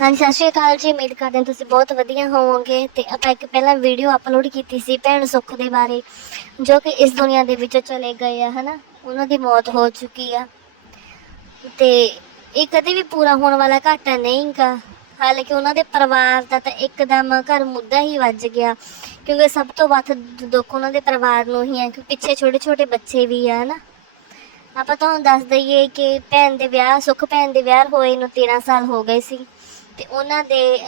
ਹਾਂਜੀ, ਸਤਿ ਸ਼੍ਰੀ ਅਕਾਲ ਜੀ। ਉਮੀਦ ਕਰਦੇ ਹਾਂ ਤੁਸੀਂ ਬਹੁਤ ਵਧੀਆ ਹੋਵੋਗੇ। ਤੇ ਆਪਾਂ ਇੱਕ ਪਹਿਲਾਂ ਵੀਡੀਓ ਅਪਲੋਡ ਕੀਤੀ ਸੀ ਭੈਣ ਸੁੱਖ ਦੇ ਬਾਰੇ, ਜੋ ਕਿ ਇਸ ਦੁਨੀਆ ਦੇ ਵਿੱਚ ਚਲੇ ਗਏ ਆ, ਹਨਾ? ਉਹਨਾਂ ਦੀ ਮੌਤ ਹੋ ਚੁੱਕੀ ਆ। ਤੇ ਇਹ ਕਦੇ ਵੀ ਪੂਰਾ ਹੋਣ ਵਾਲਾ ਘਾਟਾ ਨਹੀਂਗਾ ਹਾਲਾਂਕਿ ਉਹਨਾਂ ਦੇ ਪਰਿਵਾਰ ਦਾ ਤਾਂ ਇੱਕਦਮ ਘਰ ਮੁੱਦਾ ਹੀ ਵੱਜ ਗਿਆ। ਕਿਉਂਕਿ ਸਭ ਤੋਂ ਵੱਧ ਦੁੱਖ ਉਹਨਾਂ ਦੇ ਪਰਿਵਾਰ ਨੂੰ ਹੀ ਹੈ ਕਿ ਪਿੱਛੇ ਛੋਟੇ ਛੋਟੇ ਬੱਚੇ ਵੀ ਆ ਨਾ ਆਪਾਂ ਤੁਹਾਨੂੰ ਦੱਸ ਦਈਏ ਕਿ ਭੈਣ ਦੇ ਵਿਆਹ, ਸੁੱਖ ਭੈਣ ਦੇ ਵਿਆਹ ਹੋਏ ਨੂੰ 13 ਸਾਲ ਹੋ ਗਏ ਸੀ। ਤੇ ਉਹਨਾਂ ਦੇ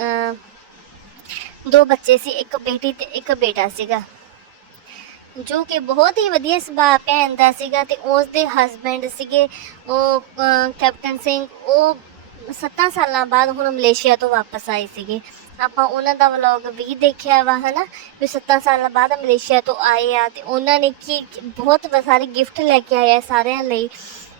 ਦੋ ਬੱਚੇ ਸੀ, ਇੱਕ ਬੇਟੀ ਤੇ ਇੱਕ ਬੇਟਾ ਸੀਗਾ। ਜੋ ਕਿ ਬਹੁਤ ਹੀ ਵਧੀਆ ਸੁਭਾਅ ਭੈਣ ਦਾ ਸੀਗਾ ਤੇ ਉਸ ਦੇ ਹਸਬੰਡ ਸੀਗੇ, ਉਹ ਕੈਪਟਨ ਸਿੰਘ, ਉਹ 7 ਸਾਲਾਂ ਬਾਅਦ ਹੁਣ ਮਲੇਸ਼ੀਆ ਤੋਂ ਵਾਪਸ ਆਏ ਸੀਗੇ। ਆਪਾਂ ਉਹਨਾਂ ਦਾ ਵਲੌਗ ਵੀ ਦੇਖਿਆ ਵਾ, ਹਨਾ, ਵੀ 7 ਸਾਲਾਂ ਬਾਅਦ ਮਲੇਸ਼ੀਆ ਤੋਂ ਆਏ ਆ ਤੇ ਉਹਨਾਂ ਨੇ ਕੀ, ਬਹੁਤ ਸਾਰੇ ਗਿਫਟ ਲੈ ਕੇ ਆਏ ਆ ਸਾਰਿਆਂ ਲਈ।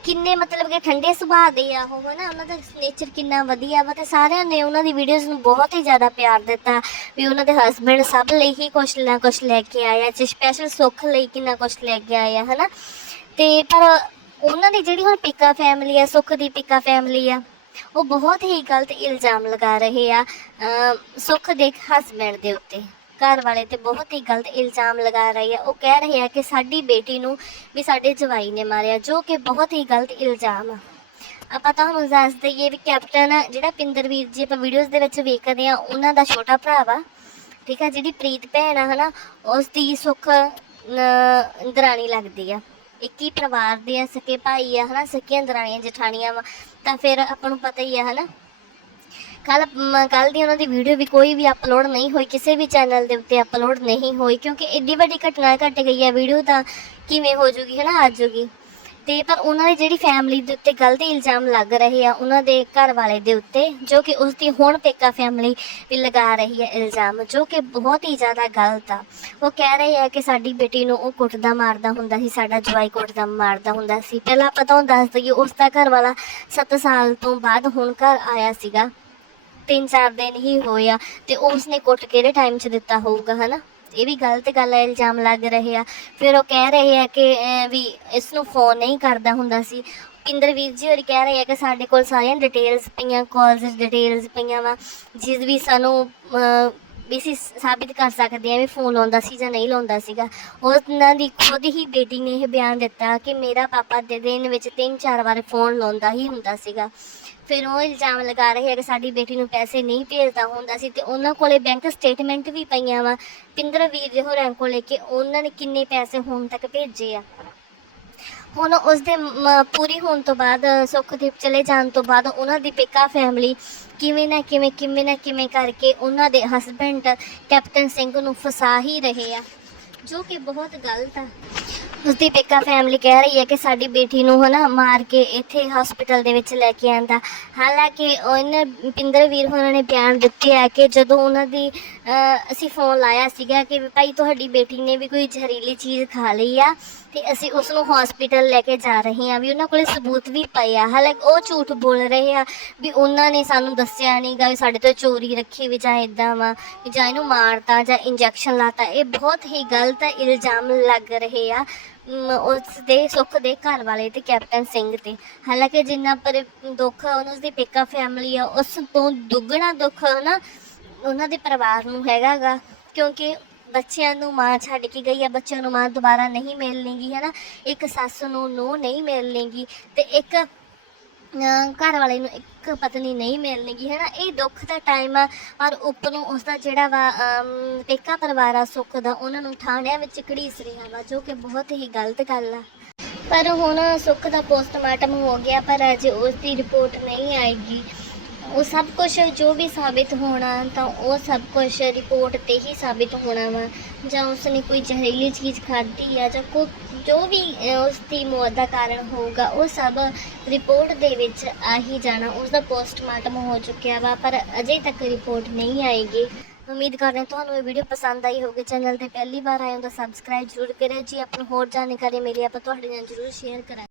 ਕਿੰਨੇ ਮਤਲਬ ਕਿ ਠੰਡੇ ਸੁਭਾਅ ਦੇ ਆ ਉਹ, ਹਨਾ? ਉਹਨਾਂ ਦਾ ਨੇਚਰ ਕਿੰਨਾ ਵਧੀਆ ਵਾ ਤੇ ਸਾਰਿਆਂ ਨੇ ਉਹਨਾਂ ਦੀ ਵੀਡੀਓਜ਼ ਨੂੰ ਬਹੁਤ ਹੀ ਜ਼ਿਆਦਾ ਪਿਆਰ ਦਿੱਤਾ ਵੀ ਉਹਨਾਂ ਦੇ ਹਸਬੰਡ ਸਭ ਲਈ ਹੀ ਕੁਛ ਨਾ ਕੁਛ ਲੈ ਕੇ ਆਇਆ ਆ ਸਪੈਸ਼ਲ ਸੁੱਖ ਲਈ ਕਿੰਨਾ ਕੁਛ ਲੈ ਕੇ ਆਏ ਆ ਹਨਾ? ਤੇ ਪਰ ਉਹਨਾਂ ਦੀ ਜਿਹੜੀ ਹੁਣ ਪਿੱਕਾ ਫੈਮਿਲੀ ਆ, ਸੁੱਖ ਦੀ ਪਿੱਕਾ ਫੈਮਿਲੀ ਆ, ਉਹ ਬਹੁਤ ਹੀ ਗਲਤ ਇਲਜ਼ਾਮ ਲਗਾ ਰਹੇ ਆ ਸੁੱਖ ਦੇ ਹਸਬੰਡ ਦੇ ਉੱਤੇ। ਘਰ ਵਾਲੇ ਤੇ ਬਹੁਤ ਹੀ ਗਲਤ ਇਲਜ਼ਾਮ ਲਗਾ ਰਹੇ ਆ। ਉਹ ਕਹਿ ਰਹੇ ਆ ਕਿ ਸਾਡੀ ਬੇਟੀ ਨੂੰ ਵੀ ਸਾਡੇ ਜਵਾਈ ਨੇ ਮਾਰਿਆ, ਜੋ ਕਿ ਬਹੁਤ ਹੀ ਗਲਤ ਇਲਜ਼ਾਮ ਆ। ਆਪਾਂ ਤੁਹਾਨੂੰ ਦੱਸ ਦਈਏ ਵੀ ਕੈਪਟਨ ਜਿਹੜਾ ਪਿੰਦਰਵੀਰ ਜੀ ਆਪਾਂ ਵੀਡੀਓਜ਼ ਦੇ ਵਿੱਚ ਵੇਖਦੇ ਆ, ਉਹਨਾਂ ਦਾ ਛੋਟਾ ਭਰਾ ਵਾ, ਠੀਕ ਆ, ਜਿਹੜੀ ਪ੍ਰੀਤ ਭੈਣ ਆ ਹਨਾ ਉਸ ਦੀ ਸੁੱਖ ਦਰਾਣੀ ਲੱਗਦੀ ਆ। ਇੱਕ ਹੀ ਪਰਿਵਾਰ ਦੇ ਆ, ਸਕੇ ਭਾਈ ਆ ਹਨਾ, ਸਕੀਆਂ ਦਰਾਣੀਆਂ ਜਠਾਣੀਆਂ ਵਾ। ਤਾਂ ਫਿਰ ਆਪਾਂ ਨੂੰ ਪਤਾ ਹੀ ਆ ਹਨਾ ਕੱਲ ਕੱਲ ਦੀ ਉਹਨਾਂ ਦੀ ਵੀਡੀਓ ਵੀ ਕੋਈ ਵੀ ਅਪਲੋਡ ਨਹੀਂ ਹੋਈ, ਕਿਸੇ ਵੀ ਚੈਨਲ ਦੇ ਉੱਤੇ ਅਪਲੋਡ ਨਹੀਂ ਹੋਈ, ਕਿਉਂਕਿ ਏਡੀ ਵੱਡੀ ਘਟਨਾ ਘਟ ਗਈ ਹੈ ਵੀਡੀਓ ਤਾਂ ਕਿਵੇਂ ਹੋ ਜੂਗੀ ਹੈ ਨਾ ਆ ਜੂਗੀ। ਤੇ ਪਰ ਉਹਨਾਂ ਦੀ ਜਿਹੜੀ ਫੈਮਿਲੀ ਦੇ ਉੱਤੇ ਗਲਤ ਇਲਜ਼ਾਮ ਲੱਗ ਰਹੇ ਆ, ਉਹਨਾਂ ਦੇ ਘਰ ਵਾਲੇ ਦੇ ਉੱਤੇ, ਜੋ ਕਿ ਉਸ ਦੀ ਹੁਣ ਪੇਕਾ ਫੈਮਿਲੀ ਵੀ ਲਗਾ ਰਹੀ ਹੈ ਇਲਜ਼ਾਮ, ਜੋ ਕਿ ਬਹੁਤ ਹੀ ਜ਼ਿਆਦਾ ਗਲਤ ਆ। ਉਹ ਕਹਿ ਰਹੇ ਆ ਕਿ ਸਾਡੀ ਬੇਟੀ ਨੂੰ ਉਹ ਕੁੱਟਦਾ ਮਾਰਦਾ ਹੁੰਦਾ ਸੀ, ਸਾਡਾ ਜਵਾਈ ਕੁੱਟਦਾ ਮਾਰਦਾ ਹੁੰਦਾ ਸੀ। ਪਹਿਲਾਂ ਆਪਾਂ ਤੁਹਾਨੂੰ ਦੱਸ ਦਈਏ, ਉਸ ਦਾ ਘਰ ਵਾਲਾ 7 ਸਾਲ ਤੋਂ ਬਾਅਦ ਹੁਣ ਘਰ ਆਇਆ ਸੀਗਾ। ਤਿੰਨ ਚਾਰ ਦਿਨ ਹੀ ਹੋਏ ਆ ਤੇ ਉਸਨੇ ਕੁੱਟ ਕਿਹੜੇ ਟਾਈਮ 'ਚ ਦਿੱਤਾ ਹੋਊਗਾ, ਹਨਾ? ਇਹ ਵੀ ਗਲਤ ਗੱਲ ਹੈ ਇਲਜ਼ਾਮ ਲੱਗ ਰਹੇ ਆ। ਫਿਰ ਉਹ ਕਹਿ ਰਹੇ ਆ ਕਿ ਵੀ ਇਸ ਨੂੰ ਫੋਨ ਨਹੀਂ ਕਰਦਾ ਹੁੰਦਾ ਸੀ। ਪਿੰਦਰਵੀਰ ਜੀ ਹੋਰ ਕਹਿ ਰਹੇ ਆ ਕਿ ਸਾਡੇ ਕੋਲ ਸਾਰੀਆਂ ਡਿਟੇਲਸ ਪਈਆਂ ਕਾਲਸ ਡਿਟੇਲਸ ਪਈਆਂ ਵਾ, ਜਿਸ ਵੀ ਸਾਨੂੰ ਵੀ ਅਸੀਂ ਸਾਬਿਤ ਕਰ ਸਕਦੇ ਆ ਵੀ ਫੋਨ ਲਾਉਂਦਾ ਸੀ ਜਾਂ ਨਹੀਂ ਲਾਉਂਦਾ ਸੀਗਾ। ਉਹਨਾਂ ਦੀ ਖੁਦ ਹੀ ਬੇਟੀ ਨੇ ਇਹ ਬਿਆਨ ਦਿੱਤਾ ਕਿ ਮੇਰਾ ਪਾਪਾ ਦੇ ਦਿਨ ਵਿੱਚ ਤਿੰਨ ਚਾਰ ਵਾਰ ਫੋਨ ਲਾਉਂਦਾ ਹੀ ਹੁੰਦਾ ਸੀਗਾ। ਫਿਰ ਉਹ ਇਲਜ਼ਾਮ ਲਗਾ ਰਹੇ ਆ ਕਿ ਸਾਡੀ ਬੇਟੀ ਨੂੰ ਪੈਸੇ ਨਹੀਂ ਭੇਜਦਾ ਹੁੰਦਾ ਸੀ ਤੇ ਉਹਨਾਂ ਕੋਲੇ ਬੈਂਕ ਸਟੇਟਮੈਂਟ ਵੀ ਪਈਆਂ ਵਾ। ਪਿੰਦਰ ਵੀਰ ਜੀ ਹੋਰਾਂ ਕੋਲੇ ਕਿ ਉਹਨਾਂ ਨੇ ਕਿੰਨੇ ਪੈਸੇ ਹੁਣ ਤੱਕ ਭੇਜੇ ਆ। ਹੁਣ ਉਸ ਦੇ ਪੂਰੀ ਹੋਣ ਤੋਂ ਬਾਅਦ, ਸੁਖਦੀਪ ਚਲੇ ਜਾਣ ਤੋਂ ਬਾਅਦ ਉਹਨਾਂ ਦੀ ਪਿੱਕਾ ਫੈਮਿਲੀ ਕਿਵੇਂ ਨਾ ਕਿਵੇਂ ਕਿਵੇਂ ਨਾ ਕਿਵੇਂ ਕਰਕੇ ਉਹਨਾਂ ਦੇ ਹਸਬੰਡ ਕੈਪਟਨ ਸਿੰਘ ਨੂੰ ਫਸਾ ਹੀ ਰਹੇ ਆ। ਜੋ ਕਿ ਬਹੁਤ ਗਲਤ ਆ। ਉਸਦੀ ਪੇਕਾ ਫੈਮਿਲੀ ਕਹਿ ਰਹੀ ਹੈ ਕਿ ਸਾਡੀ ਬੇਟੀ ਨੂੰ ਹਨਾ ਮਾਰ ਕੇ ਇੱਥੇ ਹਸਪੀਟਲ ਦੇ ਵਿੱਚ ਲੈ ਕੇ ਆਂਦਾ। ਹਾਲਾਂਕਿ ਉਹਨਾਂ ਪਿੰਦਰ ਵੀਰ ਹੋਰਾਂ ਨੇ ਬਿਆਨ ਦਿੱਤੀ ਆ ਕਿ ਜਦੋਂ ਉਹਨਾਂ ਦੀ ਅਸੀਂ ਫੋਨ ਲਾਇਆ ਸੀਗਾ ਕਿ ਵੀ ਭਾਈ ਤੁਹਾਡੀ ਬੇਟੀ ਨੇ ਵੀ ਕੋਈ ਜ਼ਹਿਰੀਲੀ ਚੀਜ਼ ਖਾ ਲਈ ਆ ਤੇ ਅਸੀਂ ਉਸ ਨੂੰ ਹਸਪੀਟਲ ਲੈ ਕੇ ਜਾ ਰਹੇ ਹਾਂ ਵੀ ਉਹਨਾਂ ਕੋਲੇ ਸਬੂਤ ਵੀ ਪਏ ਆ। ਹਾਲਾਂਕਿ ਉਹ ਝੂਠ ਬੋਲ ਰਹੇ ਆ ਵੀ ਉਹਨਾਂ ਨੇ ਸਾਨੂੰ ਦੱਸਿਆ ਨਹੀਂਗਾ ਵੀ ਸਾਡੇ ਤੋਂ ਚੋਰੀ ਰੱਖੀ ਵੀ ਜਾਂ ਇਦਾਂ ਵਾ, ਵੀ ਜਾਂ ਇਹਨੂੰ ਮਾਰਤਾ ਜਾਂ ਇੰਜੈਕਸ਼ਨ ਲਾਤਾ। ਇਹ ਬਹੁਤ ਹੀ ਗਲਤ ਇਲਜ਼ਾਮ ਲੱਗ ਰਹੇ ਆ। ਉਸ ਦੇ ਸੁੱਖ ਦੇ ਘਰ ਵਾਲੇ ਤੇ ਕੈਪਟਨ ਸਿੰਘ ਤੇ। ਹਾਲਾਂਕਿ ਜਿੰਨਾ ਪਰ ਦੁੱਖ ਉਹਨਾਂ ਦੀ ਪੇਕਾ ਫੈਮਿਲੀ ਆ, ਉਸ ਤੋਂ ਦੁੱਗਣਾ ਦੁੱਖ ਨਾ, ਉਹਨਾਂ ਦੇ ਪਰਿਵਾਰ ਨੂੰ ਹੈਗਾਗਾ। ਕਿਉਂਕਿ ਬੱਚਿਆਂ ਨੂੰ ਮਾਂ ਛੱਡ ਕੇ ਗਈ ਆ, ਬੱਚਿਆਂ ਨੂੰ ਮਾਂ ਦੁਬਾਰਾ ਨਹੀਂ ਮਿਲਣੀਗੀ ਹੈ ਨਾ ਇੱਕ ਸੱਸ ਨੂੰ ਨੂੰਹ ਨਹੀਂ ਮਿਲਣੀਗੀ ਤੇ ਇੱਕ ਘਰ ਵਾਲੇ ਨੂੰ ਇੱਕ ਪਤਨੀ ਨਹੀਂ ਮਿਲਣਗੀ ਹੈ ਨਾ ਇਹ ਦੁੱਖ ਦਾ ਟਾਈਮ ਆ ਔਰ ਉੱਪਰੋਂ ਉਸ ਦਾ ਜਿਹੜਾ ਵਾ ਅਮ, ਪੇਕਾ ਪਰਿਵਾਰ ਆ ਸੁੱਖ ਦਾ ਉਹਨਾਂ ਨੂੰ ਥਾਣਿਆਂ ਵਿੱਚ ਘੜੀਸ ਰਿਹਾ ਵਾ ਜੋ ਕਿ ਬਹੁਤ ਹੀ ਗਲਤ ਗੱਲ ਆ। ਪਰ ਹੁਣ ਸੁੱਖ ਦਾ ਪੋਸਟਮਾਰਟਮ ਹੋ ਗਿਆ ਪਰ ਅਜੇ ਉਸ ਦੀ ਰਿਪੋਰਟ ਨਹੀਂ ਆਏਗੀ। ਉਹ ਸਭ ਕੁਝ ਜੋ ਵੀ ਸਾਬਿਤ ਹੋਣਾ ਤਾਂ ਉਹ ਸਭ ਕੁਝ ਰਿਪੋਰਟ ਤੇ ਹੀ ਸਾਬਿਤ ਹੋਣਾ ਵਾ। ਜਾਂ ਉਸਨੇ ਕੋਈ ਜ਼ਹਿਰੀਲੀ ਚੀਜ਼ ਖਾਧੀ ਆ ਜਾਂ ਕੋ ਜੋ ਵੀ ਉਸ ਦੀ ਮੌਤ ਦਾ ਕਾਰਨ ਹੋਊਗਾ, ਉਹ ਸਭ ਰਿਪੋਰਟ ਦੇ ਵਿੱਚ ਆ ਹੀ ਜਾਣਾ। ਉਸ ਦਾ ਪੋਸਟਮਾਰਟਮ ਹੋ ਚੁੱਕਿਆ ਵਾ, ਪਰ ਅਜੇ ਤੱਕ ਰਿਪੋਰਟ ਨਹੀਂ ਆਏਗੀ। ਉਮੀਦ ਕਰਦੇ ਹਾਂ ਤੁਹਾਨੂੰ ਇਹ ਵੀਡੀਓ ਪਸੰਦ ਆਈ ਹੋਵੇ ਚੈਨਲ ਤੇ ਪਹਿਲੀ ਵਾਰ ਆਏ ਹੋ ਤਾਂ ਸਬਸਕ੍ਰਾਈਬ ਜ਼ਰੂਰ ਕਰਿਓ ਜੀ। ਆਪਣੀ ਹੋਰ ਜਾਣਕਾਰੀ ਮਿਲੀ, ਆਪਾਂ ਤੁਹਾਡੇ ਨਾਲ ਜ਼ਰੂਰ ਸ਼ੇਅਰ ਕਰਾਂਗੇ।